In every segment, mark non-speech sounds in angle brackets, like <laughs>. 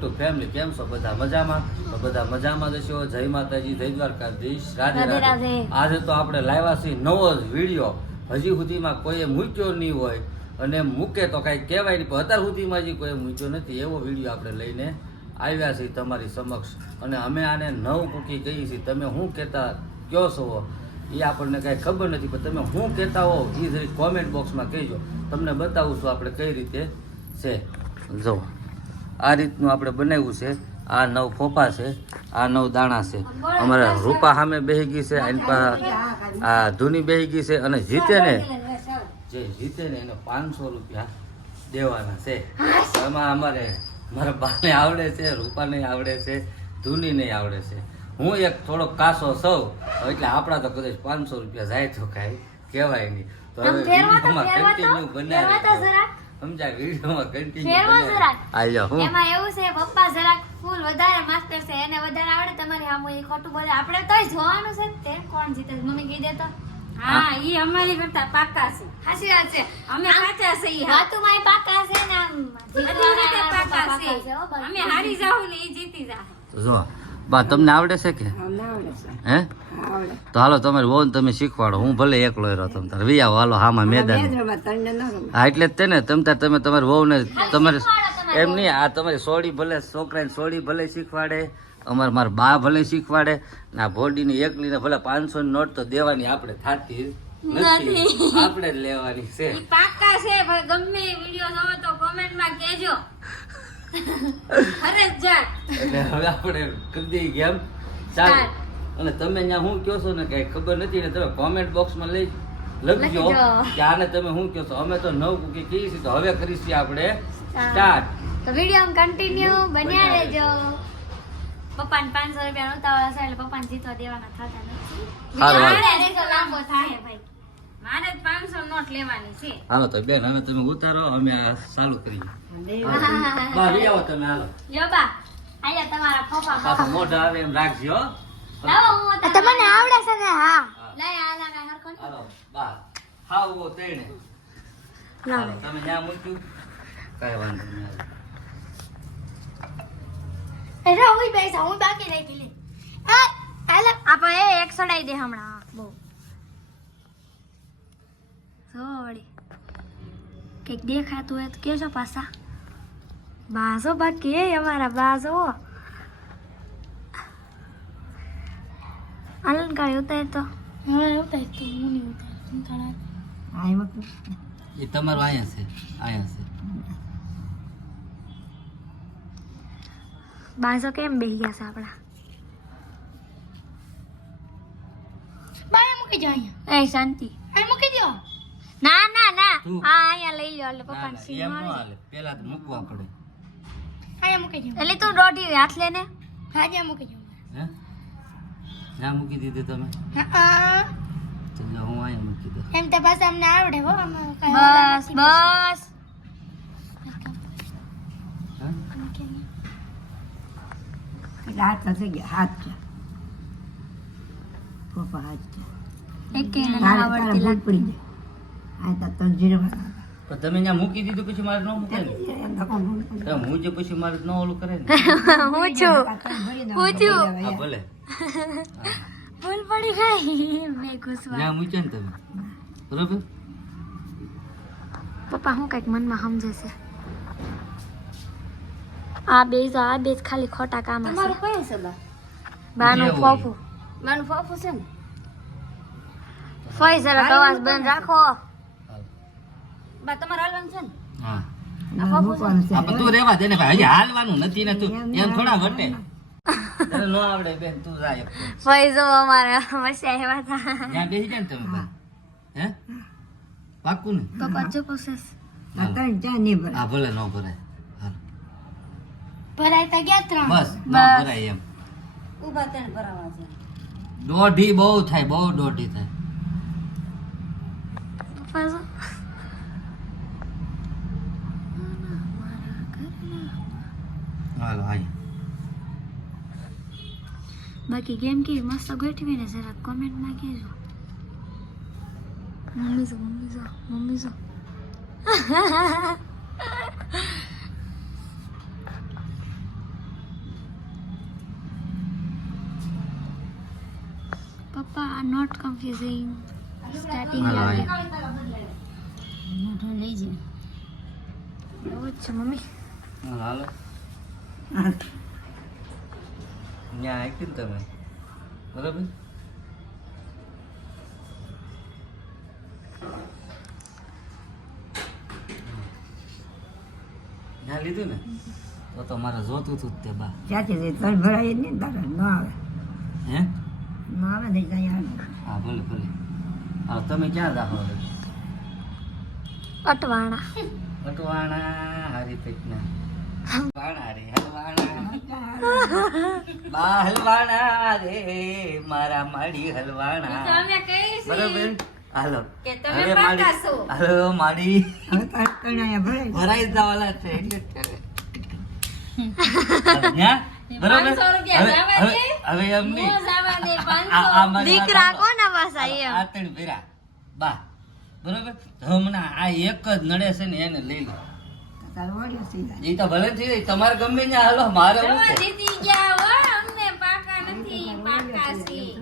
YouTube family કેમ છો? બધા મજામાં? તો બધા મજામાં જશો જય માતાજી જય દ્વારકાધીશ. રાધે રાધે. આજે તો આપણે લાવ્યા છીએ નવો જ વીડિયો. હજી સુધીમાં કોઈએ મૂક્યો નહીં હોય અને મૂકે તો કાંઈ કહેવાય નહીં પણ અત્યાર સુધીમાં હજી કોઈ મૂક્યો નથી. એવો વીડિયો આપણે લઈને આવ્યા છીએ તમારી સમક્ષ. અને અમે આને નવ કુકી કહીએ છીએ. તમે શું કહેતા કયો છો? એ આપણને કાંઈ ખબર નથી પણ તમે શું કહેતા હો એ જરી કોમેન્ટ બોક્સમાં કહેજો. તમને બતાવું છું આપણે કઈ રીતે છે. જો આ રીતનું આપણે બનાવ્યું છે. આ નવ ફોફા છે આ નવ દાણા છે. અમારા રૂપા સામે બેહી ગઈ છે એની પાસે આ ધૂની બેહી ગઈ છે અને જીતે ને જે જીતે ને એને પાંચસો રૂપિયા દેવાના છે. એમાં અમારે મારા બાને આવડે છે રૂપાને આવડે છે ધૂની નહીં આવડે છે. હું એક થોડો કાસો સૌ એટલે આપણા તો કદાચ પાંચસો રૂપિયા જાય તો કાંઈ કહેવાય નહીં. તો હવે કન્ટિન્યુ બનાવી. સમજાય વિડીયોમાં કન્ટિન્યુ. આલ્યો હું? એમાં એવું છે પપ્પા જરાક ફૂલ વધારે માસ્ટર છે એને વધારે આવડે તમારી આમ એ ખોટું બોલે. આપણે તોય જોવાનું છે તે. કોણ જીતે મમ્મી કહી દે તો? હા ઈ અમારી કરતા પાકા છે. હાસી વાત છે. અમે કાચા છીએ હા. વાતુમાં એ પાકા છે ને આમ જીતવાના પાકા પાકા છે. છે. અમે હારી જાઉં ને ઈ જીતી જા જો બા તમને આવડે છે કે? હે તો હાલો તમારે વહુ તમે શીખવાડો. હું ભલે એકલો રહ્યો તમ તારે. વિયા હાલો હામાં મેદાન. હા એટલે જ તે ને તમ તાર તમે તમારી વહુને તમારે એમ નહીં આ તમારી સોડી ભલે છોકરાને સોડી ભલે શીખવાડે અમારે મારા બા ભલે શીખવાડે ને આ ભોડીની એકલીને ભલે પાંચસો ની નોટ તો દેવાની આપણે થાતી નથી. આપણે જ લેવાની છે. ઈ પાકા છે ગમે વીડિયો જોવો તો કોમેન્ટમાં કહેજો. એટલે હવે આપણે કરી દઈએ ગેમ. ચાલો. અને તમે ત્યાં શું કહો છો ને કઈ ખબર નથી ને તમે કોમેન્ટ બોક્સમાં લઈ લખજો. કે આને તમે શું કહો છો? અમે તો નવ કુકી કહીએ છીએ તો હવે કરીશું આપણે સ્ટાર્ટ તો વીડિયો કન્ટિન્યુ બન્યા રહેજો. પપ્પાને પાંચસો રૂપિયા છે એટલે પપ્પાને જીતવા દેવાના થતા નથી. લાંબો થાય ભાઈ. મારે જ 500 નોટ લેવાની છે. હાલો તો બેન હવે તમે ઉતારો અમે આ ચાલુ કરીએ. બા લઈ આવો તમે હાલો. લ્યો બા આયા તમારા પપ્પા પાછા મોઢા આવે એમ રાખજો લાવો હું તમને આવડે છે ને હા. હા. આ લાગા હરખો હાલો બા હા ઊભો તેણે. હાલો તમે ત્યાં મૂક્યું? કાંઈ વાંધો નહીં હાલો. હું બેસા હું બાકી રાખી લે આ આપણે એ એક સડાઈ દે હમણાં. જો વળી કંઈક દેખાતું હોય તો કેજો પાછા. બાજો બાકી એ અમારા બાજો. અલંકાર ઉતાર તો. હવે ઉતાર તો હું નહીં ઉતાર એ તમારું અહીંયા છે અહીંયા છે. બાજો કેમ બેહી ગયા છે આપણા? બાય મૂકી જાય અહીંયા. એ શાંતિ. એ મૂકી દો. ના ના ના. આ અહીંયા લઈ લો એટલે પપ્પાને ના, સીન એમ ન હાલે. પેલા તો મૂકવા પડે. અહીંયા મૂકી દો એટલે તું દોઢી હાથ લે ને હાજે મૂકી દો હે? ના મૂકી દીધી તમે? તો જા હું અહીંયા મૂકી દઉં. એમ તો બસ અમને આવડે હો બસ બસ. હાથ થઈ ગયા હાથ છે પપ્પા હાથ છે એક પડી જાય. આ તો તને જીરો તમે ત્યાં મૂકી દીધું પછી મારે ન મૂકે ને? એમ તો કોણ ભૂલ પડી. તો હું જે પછી મારે ન ઓલું કરે ને? <laughs> હું છું. હું છું. હા ભલે. <laughs> ભૂલ પડી ગઈ. <laughs> મેં ઘૂસવા. ત્યાં મૂક્યા ને તમે? બરોબર? પપ્પા હું કંઈક મનમાં સમજે છે આ બેઝ આ બેઝ ખાલી ખોટા કામ હશે. તમારું કયું છે બા? બાનું ફોફું. મારું ફોફું છે ને? ફઈ જરા અવાજ બંધ રાખો. બા તમારું હાલવાનું છે ને? હા. ના, મૂકવાનું છે આ પણ તું રેવા દે ને ભાઈ. હજી હાલવાનું નથી ને તું. એમ થોડા વટે તને ન આવડે બેન તું જા એક તો. ફઈ જો અમારે વસ્યા એવા હતા ત્યાં બેસી જાય ને તમે હે. પાક્કું ને? પપ્પા જો પ્રોસેસ ત્રણ ચા નહીં ભરાય. ભલે ન ભરાય. ભરાય તો ગયા ત્રણ. બસ ન ભરાય એમ. ઊભા ત્રણ ભરાવા છે. દોઢી બહુ થાય બહુ દોઢી થાય. પપ્પા હાલો હાય બાકી ગેમ કેવી મસ્ત ગોઠવી ને જરાક કોમેન્ટમાં કહેજો. મમ્મી જો મમ્મી જો મમ્મી જો. પપ્પા આ નોટ કન્ફ્યુઝિંગ સ્ટાર્ટિંગ લાગે લઈ જાય બહુ જ મમ્મી. હાલો. ત્યાં આકી ને તમે? બરાબર? ત્યાં લીધું ને? તો તો મારે જોતું હતું તે બા. ક્યાંથી જે તલ ભરાય જ નહીં તારે ન આવે. હે? ન આવે ને ત્યાં આવે. હા ભલે ભલે. હા તમે ક્યાં દાખલો અટવાણા. અટવાણા હારી પેટના હલવાણા રે હલવાણા બા હલવાણા રે મારા માડી હલવાણા તો અમે કહીએ છીએ બરાબર હાલો કે તમે હવે પાકા માડી છો. હાલો માડી હવે તારે કણાયા ભરાય ભરાઈ જ છે એટલે જ છે. હાલો, ન્યા? બરાબર? 500 રૂપિયા હવે- જવા હવે- દે. હવે એમ નહીં. નો જવા દે આ- 500. આ મારી દીકરા કોના પાસા એમ આ ત્રણ બા બરોબર હમણાં આ એક જ નડે છે ને એને લઈ લો તો ભલે થઈ તમારે ગમે ને હાલો મારે જીતી ગયા હો અમને પાકા નથી પાકા છીએ.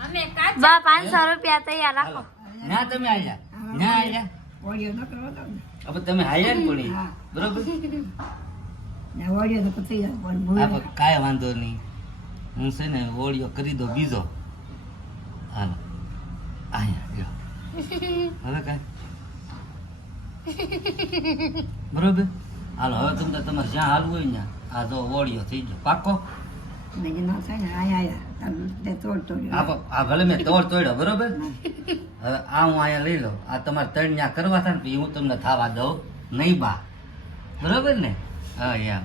અમે કાચા બા પાંચસો રૂપિયા તૈયાર રાખો. ના તમે આયા ના આયા ઓડિયો ન કરવો તો ને હવે તમે આયા ને પણ બરોબર? ના ઓડિયો તો પછી પણ ભૂલ પણ કાંઈ વાંધો નહીં. હું છે ને ઓળિયો કરી દો બીજો. હાલો. આયા જો <laughs> હવે કાંઈ? બરોબર? હાલો હવે તમને તમારે જ્યાં હાલવું હોય ને આ તો ઓળિયો થઈ ગયો. પાકો આ ભલે મેં તોડ તોડ્યો બરોબર? હવે આ હું અહીંયા લઈ લઉં. આ તમારે ત્રણ ત્યાં કરવા થાય ને હું તમને થવા દઉં. નહીં બા. બરોબર ને? હા યા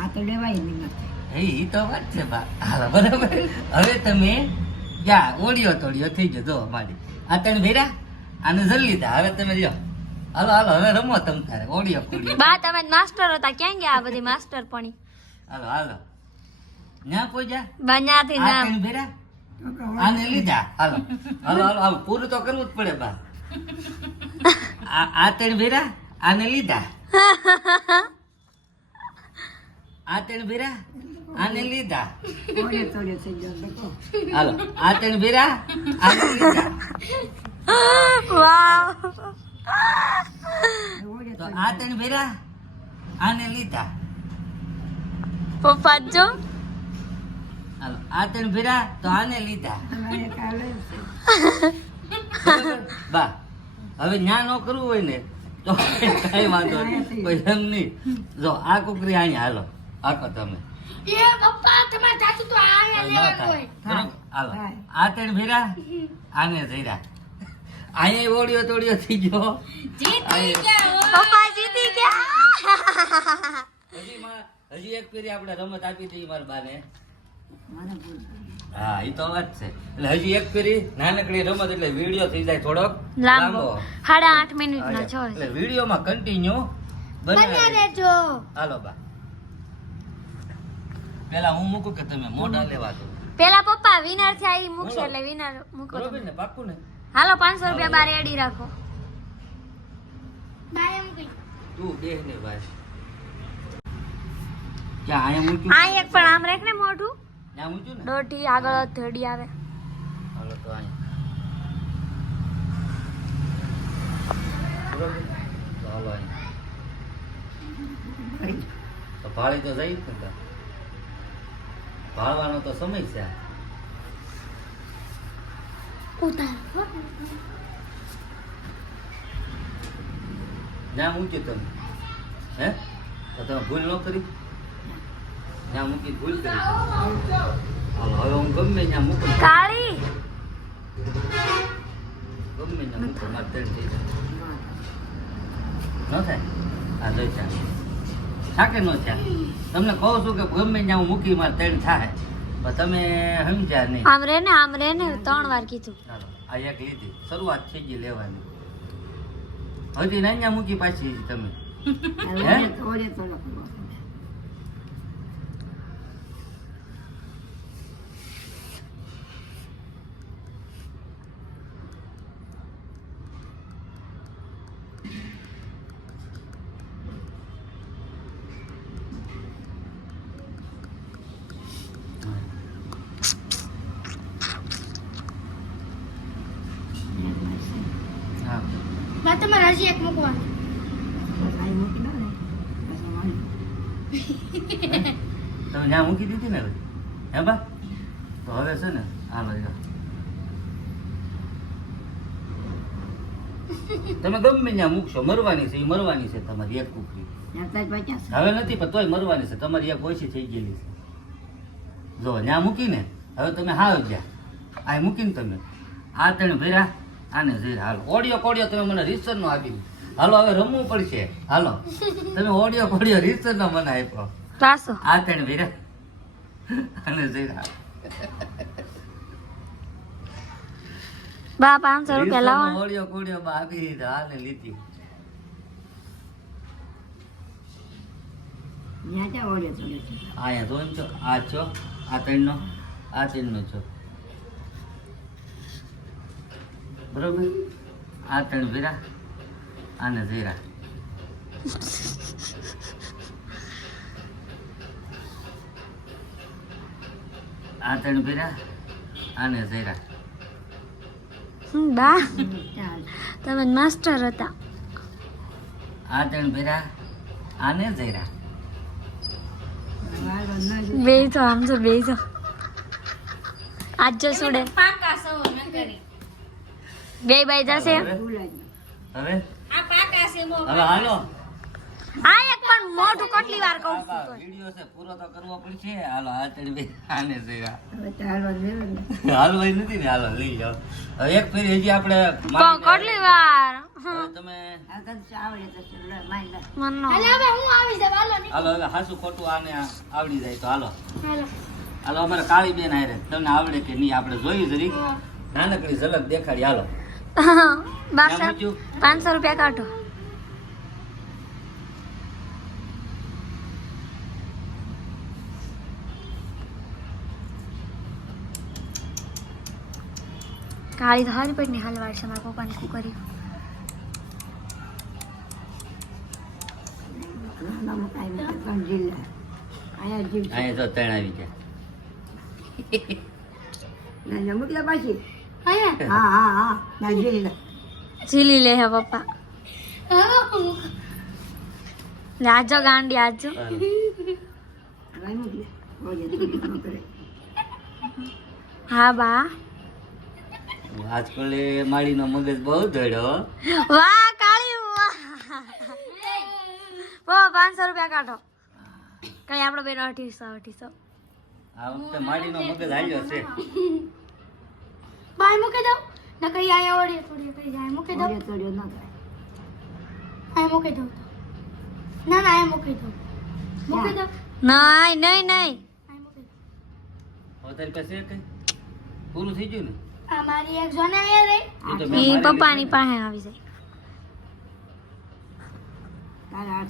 આ તો લેવાય નહીં એ તો વાત છે બા. હાલો બરાબર. હવે તમે યા ઓળિયો તોડિયો થઈ ગયો જો મારી આ ત્રણ ભેરા? આને જલ્દી હવે તમે લ્યો. હાલો હાલો હવે રમો તમ તારે ઓડિયો કોડિયો બા તમે માસ્ટર હતા. ક્યાં ગયા આ બધી માસ્ટર પણી? હાલો હાલો. ના પહોંચ્યા બા ન્યાથી ના ભેરા આને લીધા. હાલો હાલો હાલો હાલો. પૂરું તો કરવું જ પડે બા. આ આ ત્રણ ભેરા આને લીધા? આ તેણ ભેરા આને લીધા. હાલો આ તેણ ભેરા આને લીધા? વળ્યો તો આ ત્રણ ભેરા આને લીધા. પપ્પા જો. હાલો આ ત્રણ ભેરા તો આને લીધા? બા હવે ન્યા ન કરવું હોય ને તો કઈ વાંધો નહીં કોઈ એમ નહીં. જો આ કુકરી અહીંયા હાલો આખો તમે. એ પપ્પા તમારે ચાચુ તો આવે ન થાય. હાલો આ ત્રણ ભેરા આને ધર્યા. અહીંયા ઓડિયો તોડિયો થઈ ગયો. જીતી ગયા પપ્પા જીતી ગયા. હજી માં- હજી એક ફેરી આપણે રમત આપી હતી મારા બાને. હા એ તો વાત છે. એટલે હજી એક ફેરી નાનકડી રમત એટલે વીડિયો થઈ જાય થોડોક. લાંબો. સાડા આઠ મિનિટ નો છો એટલે વિડીયોમાં કન્ટિન્યુ બને રહેજો. હાલો બા. પેલા હું મૂકું કે તમે મોઢા લેવા દો? પેલા પપ્પા વિનર થયા ઈ મૂકશે એટલે વિનર મૂકો બરોબર ને પાક્કું ને? હાલો પાંચસો રૂપિયા બાર રેડી રાખો. તું બેહ ને ભાઈ ક્યાં આયા મૂક્યું આ એક પણ આમ રાખ ને મોઢું. ના મૂક્યું ને? દોઢી આગળ થડી આવે. હાલો તો તો હાલો અહીંયા. તો ભાળી તો જઈ જ ને તાર. ભાળવાનો તો સમય છે. આ. જ્યાં મૂકી તમે હે? તો તમે ભૂલ ન કરી? ના મૂકી ભૂલ કરી. હવે હું ગમે ત્યાં મૂકું. કાળી! ગમે ત્યાં મૂકું મારે ત્રણ થઈ જાય. ન થાય? આ લઈ થાય થાકે ન થયા. તમને કહું છું કે ગમે ત્યાં હું મૂકી મારે ત્રણ થાય. તમે સમજ્યા નહીં. આમ રે ને આમ રે ને ત્રણ વાર કીધું. ચાલો આ એક લીધી. શરૂઆત થઈ ગઈ લેવાની. હજી નાન્યા મૂકી પાછી તમે. આ વળ્યો તો- તમારે હજી એક મૂકવાનું. તમે ત્યાં મૂકી દીધી ને હે બા? તો હવે છે ને હાલો તમે ગમે ત્યાં મૂકશો મરવાની છે એ મરવાની છે તમારી એક કુકરી. હવે નથી પણ તોય મરવાની છે તમારી એક ઓછી થઈ ગયેલી છે. જો ત્યાં મૂકીને હવે તમે હાવ ગયા આ મૂકીને તમે. આ ત્રણ ભેરા આને જઈ હાલો ઓડિયો કોડિયો તમે મને રીસર નો આપી હાલો હવે રમવું પડશે. હાલો તમે ઓડિયો કોડિયો રીસર નો મને આપ્યો. પાસો આ તેણ વીરા. આને જઈ હાલો. બા પાંચસો રૂપિયા લાવો ઓડિયો કોડિયો બા આપી દીધો હાલે લીધી. ઓળે અહીંયા જો એમ છો? આ છો આ ત્રણનો આ ત્રણનો છો. બરોબર? આ ત્રણ વીરા આને ઝેરા. આ ત્રણ ભેરા આને ઝેરા. બા. તમે માસ્ટર હતા. આ ત્રણ ભેરા આને ઝેરા. વાલો ન જ બે તો આમ તો બે તો આજ જો સુડે પાકા સૌ ન કરી. બે બાઈ જશે? હવે? આ પાકા છે મો હવે? હાલો આ એક પણ મોઢું કેટલી વાર કહું છું. વીડિયો છે પૂરો તો કરવો પડશે. હાલો આ ત્રણ બે. આને તો હાલવા નથી ને હાલો લઈ જાઓ હવે એક ફેરી હજી આપણે કો- કેટલી વાર? તમે હાલો હાલો હવે હાસુ ખોટું આને આવડી જાય તો હાલો. હાલો. હાલો અમારે કાળી બેન આયરે તમને આવડે કે નહીં આપણે જોયું જરી નાનકડી ઝલક દેખાડી હાલો. ત્યાં મૂક્યું? પાંચસો રૂપિયા કાઢો. કાળી તો હારી પડી ને હલવાડ છે મારા પપ્પાને શું કર્યું અહીંયા જો ત્રણ આવી ગયા. નાના મોકલા પાછી? હા હા હા. ના લે હે પપ્પા. ને આજો ગાંડી આજો. હા બા. આજકાલ માળીનો મગજ બહુ દોડ્યો વાહ કાળી વાહ. પાંચસો રૂપિયા કાઢો. કઈ આપણો બેનો અઢીસો અઢીસો. આ વખતે માળીનો મગજ હાલ્યો છે. બાય મૂકી દઉં. ને કઈ આયા ઓડી થોડી કઈ જાય. મૂકી દઉં. ઓળે ન થાય. આય મૂકી દઉં ના ના આય મૂકી દઉં. મૂકી દઉં. નહીં નહીં નહીં. આય મૂકી દઉં. હવે તારી પાસે કઈ પૂરું થઈ ગયું ને? અમારી એક જોને આયા રહી. એ પપ્પાની પાસે આવી જાય. તારા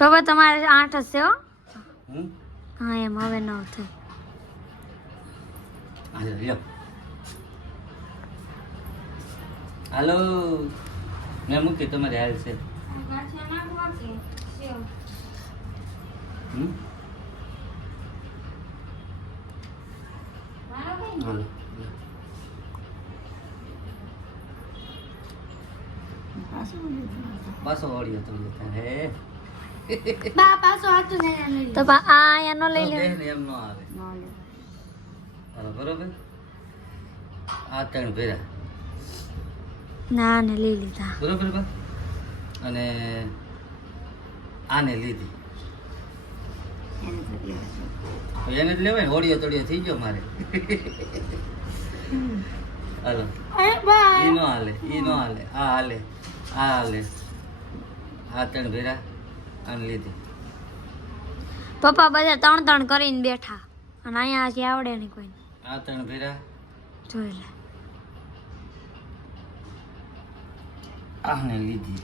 પપ્પા તમારે આઠ હશે હો. હમ? હા એમ હવે નવ થઈ હાલો મેં મૂકી તમારી હાલ છે? હાલો. પાછું ઓળ્યો તમે. હે. બા પાછો નહીં તો બા આ નો લઈ લે એમ નો આવે. બરોબર આ ત્રણ ભેરા. ના ને લઈ લીધા. બરોબર બા? અને આને લીધી. એને જ લેવાય ને? ઓડિયો થઈ ગયો મારે. હાલો. ઈ નો હાલે ઈ નો હાલે આ હાલે આ હાલે. આ ત્રણ ભેરા. આને લીધી. પપ્પા બધા ત્રણ ત્રણ કરીને બેઠા. અને અહીંયા હજી આવડે નહીં કોઈ આ ત્રણ ભેરા જોઈ લે. આને લીધી.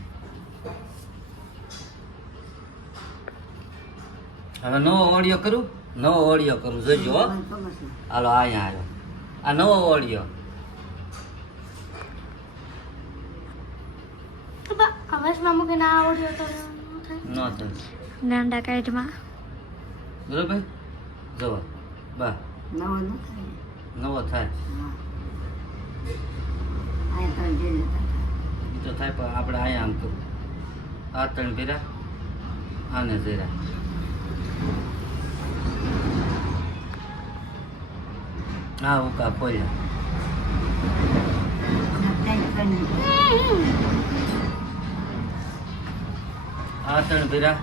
હવે નવો ઓડિયો કરું? નવો ઓડિયો કરું. જોજો. હાલો અહીંયા આવ્યો. આ નવો ઓડિયો. અવાજમાં મૂકીને આવડ્યો તો ન થાય નાંડા કાઢમાં. બરોબર? જવા બા. નવો ન નવો થાય. એ તો થાય પણ આપણે અહીંયા આમ તો. આ ત્રણ ભેરા આને જરા આ ઉકા ખોલ્યા ત્રણ ભેરા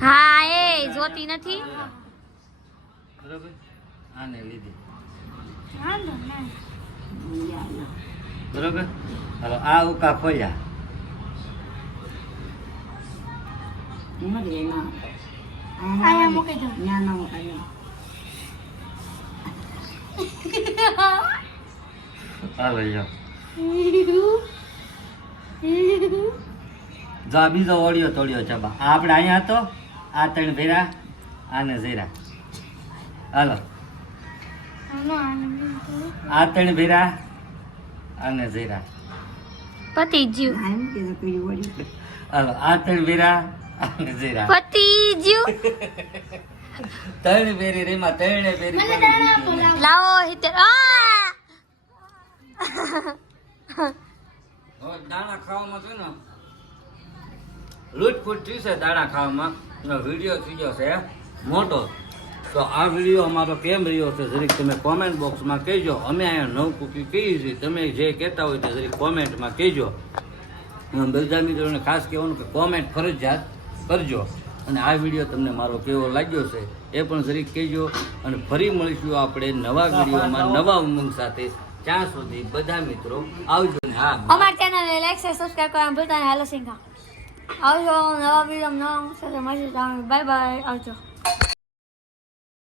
હા એ જોતી નથી. બરોબર? આને લીધી. બરોબર? હાલો આ ઉકા હાલો જાઓ <laughs> જો આ બીજો ઓળિયો તોડ્યો છે બા. આપણે અહીંયા હતો આ ત્રણ ભેરા આને ઝેરા. હાલો. આ ત્રણ ભેરા અને ઝેરા. પતિ જીવ હાલો આ ત્રણ ભેરા આને ઝેરા. પતિ જીવ ત્રણ ભેરી રેમાં ત્રણે ભેરી. લાવો હિતેર. દાણા ખાવામાં છે ને? લૂંટફૂટ થઈ છે દાણા ખાવામાં. વીડિયો થઈ ગયો છે મોટો. તો આ વીડિયો અમારો કેમ રહ્યો છે, જરીક તમે કોમેન્ટ બોક્સમાં કહેજો. અમે અહીંયા નવ કુકી કહીએ છીએ. તમે જે કહેતા હોય તે જરીક કોમેન્ટમાં કહેજો. બધા મિત્રોને ખાસ કહેવાનું કે કોમેન્ટ ફરજિયાત કરજો. અને આ વીડિયો તમને મારો કેવો લાગ્યો છે, એ પણ જરીક કહેજો. અને ફરી મળીશું આપણે નવા વિડીયોમાં, નવા ઉમંગ સાથે. ત્યાં સુધી બધા મિત્રો આવજો ને હા. અમારી ચેનલને લાઈક સબસ્ક્રાઇબ કરવાનું ભૂલતા નહીં. હાલો આવજો નવા વીડિયો નવા સાથે મળીશું બાય બાય આવજો